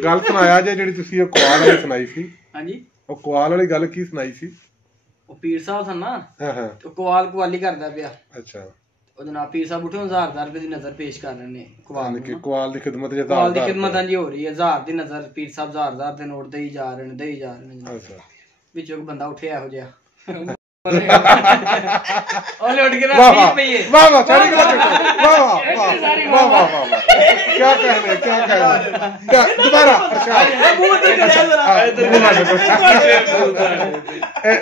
गल सुनाया जे जिहड़ी तुसीं ओह कुआल वाली सुनाई सी। हां जी ओह कुआल वाली गल की सुनाई सी? ओह पीर साहब सन ना हां हां तो कुआली करदा पिया। अच्छा ਉਹ ਜਨਾਬ ਪੀਰ ਸਾਹਿਬ ਉਠੇ 1000 ਰੁਪਏ ਦੀ ਨਜ਼ਰ ਪੇਸ਼ ਕਰ ਰਹੇ ਨੇ ਕੁਆਲ ਕਿ ਕੁਆਲ ਦੀ ਖਿਦਮਤ ਜੇ ਕੁਆਲ ਦੀ ਖਿਦਮਤ ਹਾਂਜੀ ਹੋ ਰਹੀ ਹੈ 1000 ਦੀ ਨਜ਼ਰ ਪੀਰ ਸਾਹਿਬ 1000 ਦੇ ਨੋਟ ਦੇਈ ਜਾ ਰਹੇ ਨੇ ਅੱਛਾ ਵਿੱਚੋਂ ਇੱਕ ਬੰਦਾ ਉੱਠਿਆ ਇਹੋ ਜਿਹਾ ਉਹਨੇ ਉੱਠ ਕੇ 20 ਰੁਪਏ ਵਾਹ ਵਾਹ ਚੜੀ ਗਿਆ ਵਾਹ ਵਾਹ ਵਾਹ ਕੀ कहने दोबारा अच्छा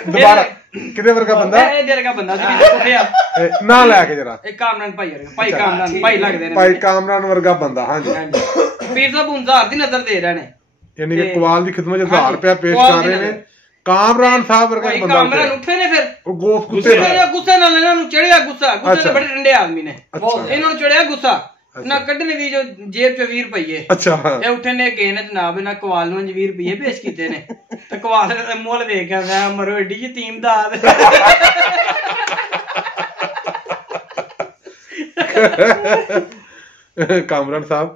दोबारा किदे वर्गा बंदा ए तेरे का बंदा ਸੀ ਵਿੱਚ ਉੱਠਿਆ ना लेके जरा एक कामरान भाई वर्गा भाई कामरान भाई लगदे ने भाई कामरान वर्गा बंदा हां जी पीर साहब 1000 ਦੀ ਨਜ਼ਰ ਦੇ ਰਹੇ ਨੇ यानी कि कुआल ਦੀ ਖਿਦਮਤ 1000 ਰੁਪਏ पेश कर रहे ने कामरान साहब वर्गा बंदा कामरान उठे ने फिर ਉਹ ਗੋਸ ਗੁੱਸੇ ਨਾਲ ਇਹਨਾਂ ਨੂੰ ਚੜਿਆ ਗੁੱਸੇ ਨਾਲ ਬੜੇ ਠੰਡੇ ਆਦਮੀ ਨੇ ਇਹਨਾਂ ਨੂੰ ਚੜਿਆ ਗੁੱਸਾ ਨਾ ਕੱਢਣੇ ਦੀ ਜੋ ਜੇਬ ਚ 20 ਰੁਪਏ ਅੱਛਾ ਇਹ ਉੱਠੇ ਨੇ ਗਏ ਨੇ ਜਨਾਬ ਇਹਨਾਂ ਕਵਾਲ ਨੂੰ 20 ਰੁਪਏ ਪੇਸ਼ ਕੀਤੇ ਨੇ ਤੇ ਕਵਾਲ ਦਾ ਮੁੱਲ ਵੇਖ ਕੇ ਆਂਦਾ ਮਰੋ ਏਡੀ ਯਤੀਮ ਦਾ कामरान साहब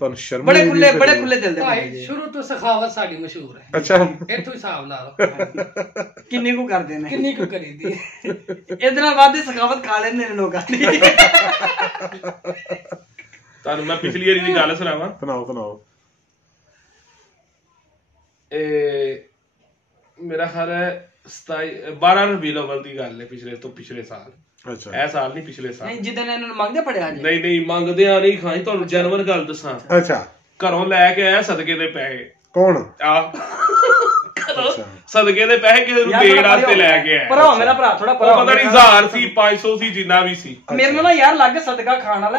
ਤੁਹਾਨੂੰ ਸ਼ਰਮ ਬੜੇ ਖੁੱਲੇ ਦਿਲ ਦੇ ਭਾਈ ਸ਼ੁਰੂ ਤੋਂ ਸਖਾਵਤ ਸਾਡੀ ਮਸ਼ਹੂਰ ਹੈ ਅੱਛਾ ਇੱਥੋਂ ਹਿਸਾਬ ਲਾ ਲਓ ਕਿੰਨੀ ਕੁ ਕਰਦੇ ਨੇ ਕਿੰਨੀ ਕੁ ਕਰੀਦੀ ਇਹਦੇ ਨਾਲ ਵੱਧ ਸਖਾਵਤ ਖਾ ਲੈਂਦੇ ਨੇ ਲੋਕਾਂ ਦੀ ਤੁਹਾਨੂੰ ਮੈਂ ਪਿਛਲੀ ਵਾਰੀ ਦੀ ਗੱਲ ਸੁਣਾਵਾਂ ਸੁਣਾਓ ਮੇਰਾ ਖਿਆਲ ਹੈ 12 ਰਬੀਉਲ ਅਵਲ ਦੀ ਗੱਲ ਹੈ ਪਿਛਲੇ ਸਾਲ ਅੱਛਾ ਇਹ ਸਾਲ ਨਹੀਂ ਪਿਛਲੇ ਸਾਲ ਨਹੀਂ ਜਿੱਦਾਂ ਇਹਨਾਂ ਨੂੰ ਮੰਗਦੇ ਪੜਿਆ ਜੀ ਨਹੀਂ ਮੰਗਦਿਆਂ ਨਹੀਂ ਖਾਈ ਤੁਹਾਨੂੰ ਜਨਵਰ ਗੱਲ ਦੱਸਾਂ ਅੱਛਾ ਘਰੋਂ ਲੈ ਕੇ ਆਇਆ ਸਦਕੇ ਦੇ ਪੈਸੇ ਕੌਣ ਸਦਕੇ ਦੇ ਪੈਸੇ ਕਿਸੇ ਨੂੰ ਦੇਣ ਵਾਸਤੇ ਲੈ ਕੇ ਆਇਆ ਭਰਾ ਮੇਰਾ ਭਰਾ ਥੋੜਾ ਭਰਾ ਪਤਾ ਨਹੀਂ 1000 ਸੀ 500 ਸੀ ਜਿੰਨਾ ਵੀ ਸੀ ਮੇਰੇ ਨਾਲ ਨਾ ਯਾਰ ਲੱਗ ਸਦਕਾ ਖਾਣ ਵਾਲਾ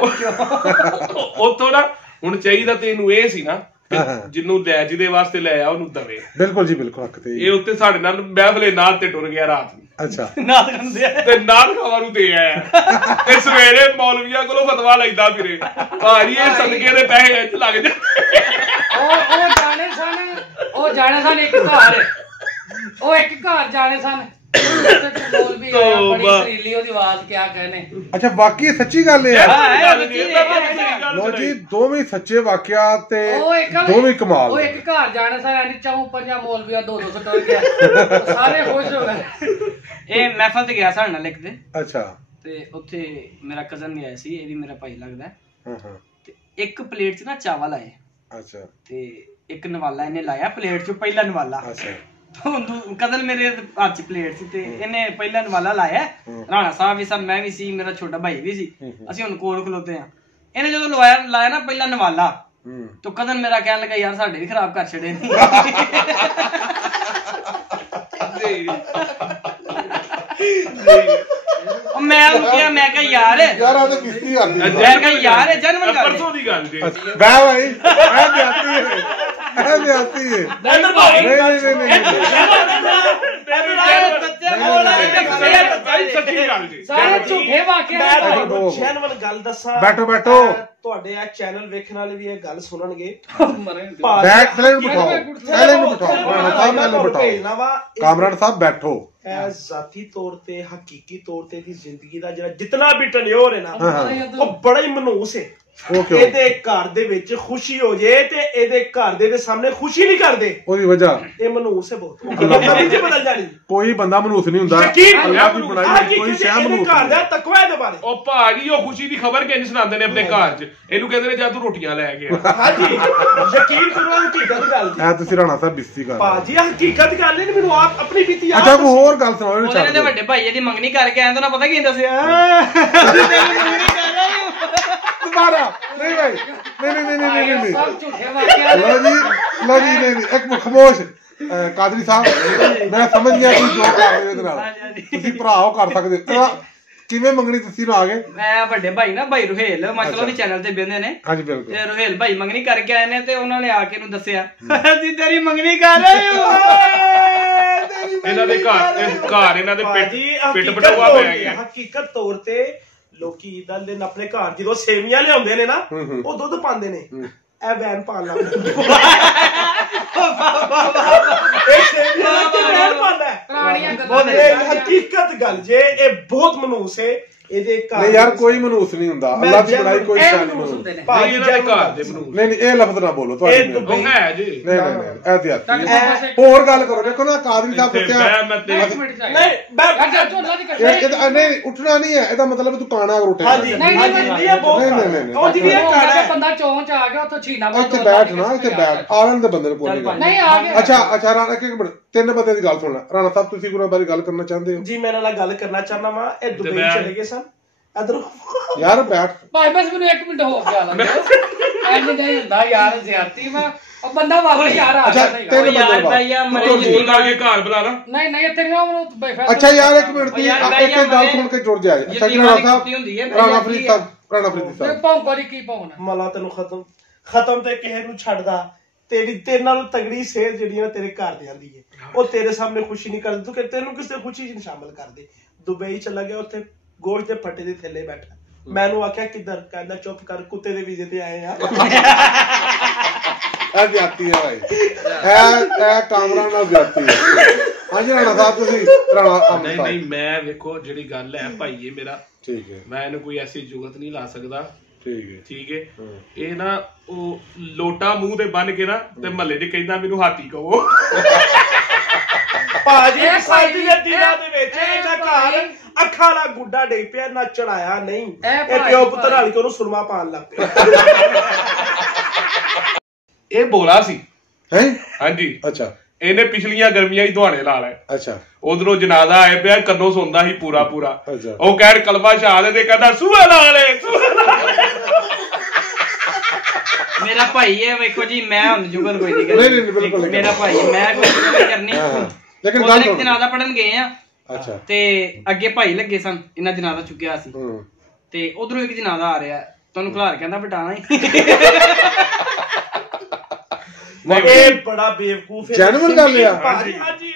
ਉੱਥੋਂ ਨਾ ਹੁਣ ਚਾਹੀਦਾ ਤੈਨੂੰ ਇਹ ਸੀ ਨਾ ਜਿਹਨੂੰ ਲੈ ਜਿਹਦੇ ਵਾਸਤੇ ਲੈ ਆ ਉਹਨੂੰ ਦਵੇ ਬਿਲਕੁਲ ਜੀ ਬਿਲਕੁਲ ਹੱਕ ਤੇ ਇਹ ਉੱਤੇ ਸਾਡੇ ਨਾਲ ਮਹਿਫਲੇ ਨਾਲ ਤੇ ਟੁਰ ਗਿਆ ਰਾਤ ਨੂੰ ਅੱਛਾ ਨਾਲ ਖਾਂਦੇ ਆ ਤੇ ਨਾਲ ਖਾਵਾਂ ਨੂੰ ਦੇ ਆਇਆ ਤੇ ਸਵੇਰੇ ਮੌਲਵੀਆਂ ਕੋਲੋਂ ਫਤਵਾ ਲੈਂਦਾ ਫਿਰੇ ਭਾਜੀ ਇਹ ਸਦਕੇ ਦੇ ਪੈਸੇ ਇੰਜ ਲੱਗ ਜਾਂਦੇ ਉਹ ਜਾਣੇ ਸਨ ਇੱਕ ਘਰ ਜਾਣੇ ਸਨ ਮੌਲਵੀ ਆਇਆ ਬੜੀ ਸਰੀਲੀ ਉਹਦੀ ਆਵਾਜ਼ ਕਿਆ ਕਹਨੇ ਅੱਛਾ ਵਾਕਈ ਸੱਚੀ ਗੱਲ ਹੈ ਲੋ ਜੀ ਦੋਵੇਂ ਸੱਚੇ ਵਾਕਿਆ ਤੇ ਦੋਵੇਂ ਕਮਾਲ ਉਹ ਇੱਕ ਘਰ ਜਾਣੇ ਸਨ ਐਨੀ ਚਾਹੂ ਪੰਜਾਂ ਮੌਲਵੀਆਂ 200 ਟੁਰ ਗਿਆ ਸਾਰੇ ਖੁਸ਼ ਹੋ ਗਏ ਇਹ ਮਹਿਫਲ ਤੇ ਗਿਆ ਸਾਡੇ ਨਾਲ ਲਿਖਦੇ ਅੱਛਾ ਤੇ ਉੱਥੇ ਮੇਰਾ ਕਜ਼ਨ ਵੀ ਆਇਆ ਸੀ ਇਹ ਵੀ ਮੇਰਾ ਭਾਈ ਲੱਗਦਾ ਹਾਂ ਤੇ ਇੱਕ ਪਲੇਟ 'ਚ ਨਾ ਚਾਵਲ ਆਏ ਅੱਛਾ ਤੇ ਇੱਕ ਨਵਾਲਾ ਇਹਨੇ ਲਾਇਆ ਪਲੇਟ 'ਚ ਪਹਿਲਾ ਨਵਾਲਾ ਅੱਛਾ ਕਜ਼ਨ ਮੇਰੇ ਹੱਥ 'ਚ ਪਲੇਟ ਸੀ ਤੇ ਇਹਨੇ ਪਹਿਲਾ ਨਵਾਲਾ ਲਾਇਆ ਰਾਣਾ ਸਾਹਿਬ ਵੀ ਸਨ ਮੈਂ ਵੀ ਸੀ ਮੇਰਾ ਛੋਟਾ ਭਾਈ ਵੀ ਸੀ ਅਸੀਂ ਹੁਣ ਕੋਲ ਖਲੋਤੇ ਆ ਇਹਨੇ ਜਦੋਂ ਲਾਇਆ ਨਾ ਪਹਿਲਾ ਨਵਾਲਾ तो कदन मेरा कहने लगा यार साडे भी खराब कर छड़े मैं यार आ ते किस्ती करदी मैं कहा यार जनमन कर परसों दी गल जी वाह भाई मैं जाती है इधर भाई नहीं ਸਾਰੇ ਝੂਠੇ ਵਾਕਿਆ ਮੈਂ ਤੁਹਾਨੂੰ ਜੈਨੂਇਨ ਗੱਲ ਦੱਸਾਂ ਬੈਠੋ ਤੁਹਾਡੇ ਆ ਚੈਨਲ ਵੇਖਣ ਵਾਲੇ ਵੀ ਇਹ ਗੱਲ ਸੁਣਨਗੇ ਬੈਠ ਥਲੇ ਨੂੰ ਬਿਠਾਓ ਕਾਮਰਾਨ ਸਾਹਿਬ ਬੈਠੋ ਇਹ ਜ਼ਾਤੀ ਤੌਰ ਤੇ ਹਕੀਕੀ ਤੌਰ ਤੇ ਦੀ ਜ਼ਿੰਦਗੀ ਦਾ ਜਿਹੜਾ ਜਿੰਨਾ ਵੀ ਟਨਿਓਰ ਹੈ ਨਾ ਉਹ ਬੜਾ ਹੀ ਮਨੂਸ ਹੈ ਇਹਦੇ ਘਰ ਦੇ ਵਿੱਚ ਖੁਸ਼ੀ ਹੋ ਜੇ ਤੇ ਇਹਦੇ ਘਰ ਦੇ ਸਾਹਮਣੇ ਖੁਸ਼ੀ ਨਹੀਂ ਕਰਦੇ ਉਹਦੀ ਵਜ੍ਹਾ ਇਹ ਮਨੂਸ ਹੈ ਬਹੁਤ ਉਹ ਬਦਲ ਜਾਣੀ ਕੋਈ ਬੰਦਾ ਮਨੂਸ ਨਹੀਂ ਹੁੰਦਾ ਅੱਲਾਹ ਦੀ ਬਣਾਈ ਕੋਈ ਸ਼ੈ ਮਨੂਸ ਘਰ ਦਾ ਤਕਵਾ ਦੇ ਬਾਰੇ ਉਹ ਭਾਜੀ ਉਹ ਖੁਸ਼ੀ ਦੀ ਖਬਰ ਕਿੰਜ ਸੁਣਾਉਂਦੇ ਨੇ ਆਪਣੇ ਘਰ 'ਚ ਇਹਨੂੰ ਕਹਿੰਦੇ ਨੇ ਜਾ ਤੂੰ ਰੋਟੀਆਂ ਲੈ ਕੇ ਹਾਂਜੀ ਯਕੀਨ ਕਰੋ ਹਕੀਕਤ ਗੱਲ ਜੀ ਐ ਤੁਸੀਂ ਰਾਣਾ ਸਾਹਿਬ ਬਿਸਤੀ ਕਰ ਭਾਜੀ ਹਕੀਕਤ ਗੱਲ ਨਹੀਂ ਮੈਨੂੰ ਆਪ ਆਪਣੀ ਬੀਤੀ ਅੱਛਾ ਕੋਈ ਹੋਰ ਗੱਲ ਸੁਣਾਓ ਇਹਨੂੰ ਛੱਡ ਦੇ ਵੱਡੇ ਭਾਈ ਇਹਦੀ ਮੰਗਣੀ ਕਰਕੇ ਆਇਆ ਤਾਂ ਨਾ ਪਤਾ ਕੀ ਦੱਸਿਆ ਤੇਰੀ ਮੰਗਣੀ ਕਰ ਰਿਹਾ दोबारा नहीं भाई नहीं सब झूठे वाकिया लो जी नहीं एक खामोश कादरी साहब मैं समझ गया कि जो कर रहे हो नाल ਤੁਸੀਂ ਭਰਾ ਹੋ ਕਰ ਸਕਦੇ ਕਿਵੇਂ ਮੰਗਣੀ ਤੁਸੀਂ ਨੂੰ ਆ ਗਏ ਮੈਂ ਵੱਡੇ ਭਾਈ ਨਾ ਭਾਈ ਰੋਹੇਲ ਮਾਸ਼ਾਅੱਲਾ ਦੀ ਚੈਨਲ ਤੇ ਬੰਦੇ ਨੇ ਹਾਂਜੀ ਬਿਲਕੁਲ ਤੇ ਰੋਹੇਲ ਭਾਈ ਮੰਗਣੀ ਕਰਕੇ ਆਏ ਨੇ ਤੇ ਉਹਨਾਂ ਨੇ ਆ ਕੇ ਨੂੰ ਦੱਸਿਆ ਅਸੀਂ ਤੇਰੀ ਮੰਗਣੀ ਕਰ ਰਹੇ ਹੋ ਇਹਨਾਂ ਦੇ ਘਰ ਇਹਨਾਂ ਦੇ ਪਿੱਟ ਪਟਵਾ ਪੈ ਗਿਆ ਹਕੀਕਤ ਤੌਰ ਤੇ ਲੋਕੀ ਇਦਾਂ ਦੇ ਆਪਣੇ ਘਰ ਜਦੋਂ ਸੇਵੀਆਂ ਲਿਆਉਂਦੇ ਨੇ ਨਾ ਉਹ ਦੁੱਧ ਪਾਉਂਦੇ ਨੇ ਇਹ ਵੈਨ ਪਾਣ ਲੱਗ ਇਹ ਸੇਵੀਆਂ ਤੇ ਵੈਨ ਪਾਉਂਦਾ ਪੁਰਾਣੀਆਂ ਗੱਲਾਂ ਹਕੀਕਤ ਗੱਲ ਜੇ ਇਹ ਬਹੁਤ ਮਨੂਸ ਹੈ ਇਹਦੇ ਘਰ ਨਹੀਂ ਯਾਰ ਕੋਈ ਮਨੂਸ ਨਹੀਂ ਹੁੰਦਾ ਅੱਲਾਹ ਦੀ ਬਣਾਈ ਕੋਈ ਸ਼ਾਨ ਨਹੀਂ ਹੁੰਦੇ ਨੇ ਭਾਜੀ ਇਹਨਾਂ ਦੇ ਘਰ ਦੇ ਮਨੂਸ ਨਹੀਂ ਇਹ ਲਫ਼ਜ਼ ਨਾ ਬੋਲੋ ਤੁਹਾਡੀ ਇਹ ਉਹ ਹੈ ਜੀ ਨਹੀਂ ਐਹਤਿਆਤੀ ਹੋਰ ਗੱਲ ਕਰੋ ਦੇਖੋ ਨਾ ਕਾਦਰੀ ਸਾਹਿਬ ਦੱਸਿਆ ਮੈਂ ਤੇ ਇੱਕ ਮਿੰਟ ਚਾਹੀਦਾ ਨਹੀਂ ਮੈਂ ਨਹੀਂ ਉੱਠਣਾ ਨਹੀਂ ਹੈ ਇਹਦਾ ਮਤਲਬ ਤੂੰ ਕਾਣਾ ਉੱਠੇ ਹਾਂਜੀ ਨਹੀਂ ਇਹ ਬਹੁਤ ਨਹੀਂ ਉਹ ਜਿਹਦੀ ਇਹ ਘਰ ਹੈ ਬੰਦਾ ਚੌਂਚ ਆ ਗਿਆ ਉੱਥੋਂ ਛੀਨਾ ਇੱਥੇ ਬੈਠ ਨਾ ਇੱਥੇ ਬੈਠ ਆਲਣ ਦੇ ਬੰਦੇ ਨੂੰ ਬੋਲੀ ਨਹੀਂ ਆ ਗਿਆ ਅੱਛਾ ਰਾਣਾ ਇੱਕ ਮਿੰਟ ਤਿੰਨ ਬੰਦੇ ਦੀ ਗੱਲ ਸੁਣ ਲੈ ਰਾਣਾ ਸਾਹਿਬ ਤੁਸੀਂ ਕੋਈ ਬਾਰੇ ਗੱਲ ਕਰਨਾ ਚਾਹੁੰਦੇ ਹੋ ਜੀ ਮੈਂ ਨਾਲ ਗੱਲ ਕਰਨਾ ਚਾਹਨਾ ਵਾਂ ਇਹ ਦੁਬਈ ਚਲੇ ਗਏ ਸਨ ਇਧਰ ਯਾਰ ਬੈਠ ਭਾਈ ਬਸ ਮੈਨੂੰ 1 ਮਿੰਟ ਹੋ ਗਿਆ ਲੱਗਾ ਐਂਡ ਨਹੀਂ ਹੁੰਦਾ ਯਾਰ ਜ਼ਿਆਦਤੀ ਮੈਂ ਉਹ ਬੰਦਾ ਵਾਪਸ ਯਾਰ ਆ ਅੱਛਾ ਗਿਆ ਤਿੰਨ ਯਾਰ ਬੰਦੇ ਭਈਆ ਮਰੇ ਫੋਨ ਕਰਕੇ ਘਰ ਬੁਲਾ ਲਾ ਨਹੀਂ ਇੱਥੇ ਨਹੀਂ ਉਹਨੂੰ ਅੱਛਾ ਯਾਰ ਇੱਕ ਮਿੰਟ ਦੀ ਇੱਕ ਗੱਲ ਸੁਣ ਕੇ ਜੁੜ ਜਾਏ ਅੱਛਾ ਜੀ ਰਾਣਾ ਸਾਹਿਬ ਰਾਣਾ ਫਰੀਦ ਸਾਹਿਬ ਭੌਂਕੋ ਦੀ ਕੀ ਪਾਉਣਾ ਮਲਾ ਤੈਨੂੰ ਖਤਮ ਤੇ ਕਿਸੇ ਨੂੰ ਛੱਡਦਾ ਤੇਰੇ ਨਾਲੋਂ ਤਗੜੀ ਸੇਧ ਜਿਹੜੀ ਨਾ ਤੇਰੇ ਘਰ ਦੇ ਆਂਦੀ ਹੈ ਉਹ ਤੇਰੇ ਸਾਹਮਣੇ ਖੁਸ਼ੀ ਨਹੀਂ ਕਰਦੀ ਤੂੰ ਕਿ ਤੈਨੂੰ ਕਿਸੇ ਖੁਸ਼ੀ 'ਚ ਸ਼ਾਮਲ ਕਰਦੇ ਦੁਬਈ ਚਲਾ ਗਿਆ ਉੱਥੇ ਗੋਸ਼ਤ ਦੇ ਫੱਟੇ ਦੇ ਥੱਲੇ ਬੈਠਾ ਮੈਨੂੰ ਆਖਿਆ ਕਿੱਧਰ ਕਹਿੰਦਾ ਚੁੱਪ ਕਰ ਕੁੱਤੇ ਦੇ ਵੀਜ਼ੇ ਤੇ ਆਏ ਆ ਇਹ ਜਾਤੀ ਹੈ ਭਾਈ ਇਹ ਕਾਮਰਾ ਨਾਲ ਜਾਤੀ ਹੈ ਹਾਂਜੀ ਰਾਣਾ ਸਾਹਿਬ ਤੁਸੀਂ ਰਾਣਾ ਨਹੀਂ ਮੈਂ ਵੇਖੋ ਜਿਹੜੀ ਗੱਲ ਹੈ ਭਾਈ ਇਹ ਮੇਰਾ ਠੀਕ ਹੈ ਮੈਂ ਇਹਨੂੰ ਕੋਈ ਐਸੀ ਜੁਗਤ ਨਹੀਂ ਲਾ ਸਕਦਾ ਠੀਕ ਹੈ ਇਹ ਨਾ ਉਹ ਲੋਟਾ ਮੂੰਹ ਤੇ ਬੰਨ ਕੇ ਨਾ ਤੇ ਮਹੱਲੇ 'ਚ ਕਹਿੰਦਾ ਮੈਨੂੰ ਹਾਥੀ ਕਹੋ ਭਾਜੀ ਸਾਡੀ ਦੇ ਦਿਨਾਂ ਦੇ ਵਿੱਚ ਇਹਦਾ ਘਰ ਅੱਖਾਂ ਨਾਲ ਗੁੱਡਾ ਡਿੱਗ ਪਿਆ ਨਾ ਚੜਾਇਆ ਨਹੀਂ ਇਹ ਪਿਓ ਪੁੱਤਰ ਵਾਲੀ ਉਹਨੂੰ ਸੁਰਮਾ ਪਾਣ ਲੱਗ ਪਿਆ ਇਹ ਬੋਲਾ ਸੀ ਹੈ ਹਾਂਜੀ ਅੱਛਾ ਇਹਨੇ ਪਿਛਲੀਆਂ ਗਰਮੀਆਂ ਹੀ ਦੁਹਾਣੇ ਲਾ ਲਏ ਅੱਛਾ ਉਧਰੋਂ ਜਨਾਜ਼ਾ ਆਏ ਪਿਆ ਕੰਨੋਂ ਸੁਣਦਾ ਸੀ ਪੂਰਾ ਅੱਛਾ ਉਹ ਕਹਿਣ ਕਲਮਾ ਸ਼ਹਾਦਤ ਤੇ ਕਹਿੰਦਾ ਸੂਹਾ ਲਾ ਲੈ ਮੇਰਾ ਭਾਈ ਹੈ ਵੇਖੋ ਜੀ ਮੈਂ ਹੁਣ ਜੁਗਲ ਕੋਈ ਨਹੀਂ ਨਹੀਂ ਬਿਲਕੁਲ ਮੇਰਾ ਭਾਈ ਮੈਂ ਕੋਈ ਨਹੀਂ ਕਰਨੀ ਲੇਕਿਨ ਗੱਲ ਇੱਕ ਜਨਾਜ਼ਾ ਪੜਨ ਗਏ ਆ ਅੱਛਾ ਤੇ ਅੱਗੇ ਭਾਈ ਲੱਗੇ ਸਨ ਇਹਨਾਂ ਜਨਾਜ਼ਾ ਚੁੱਕਿਆ ਸੀ ਤੇ ਉਧਰੋਂ ਇੱਕ ਜਨਾਜ਼ਾ ਆ ਰਿਹਾ ਤੁਹਾਨੂੰ ਖਿਲਾਰ ਕਹਿੰਦਾ ਬਟਾਣਾ ਹੀ ਇਹ ਬੜਾ ਬੇਵਕੂਫ ਹੈ ਜੈਨੂਇਨ ਗੱਲ ਆ ਭਾਜੀ ਹਾਂਜੀ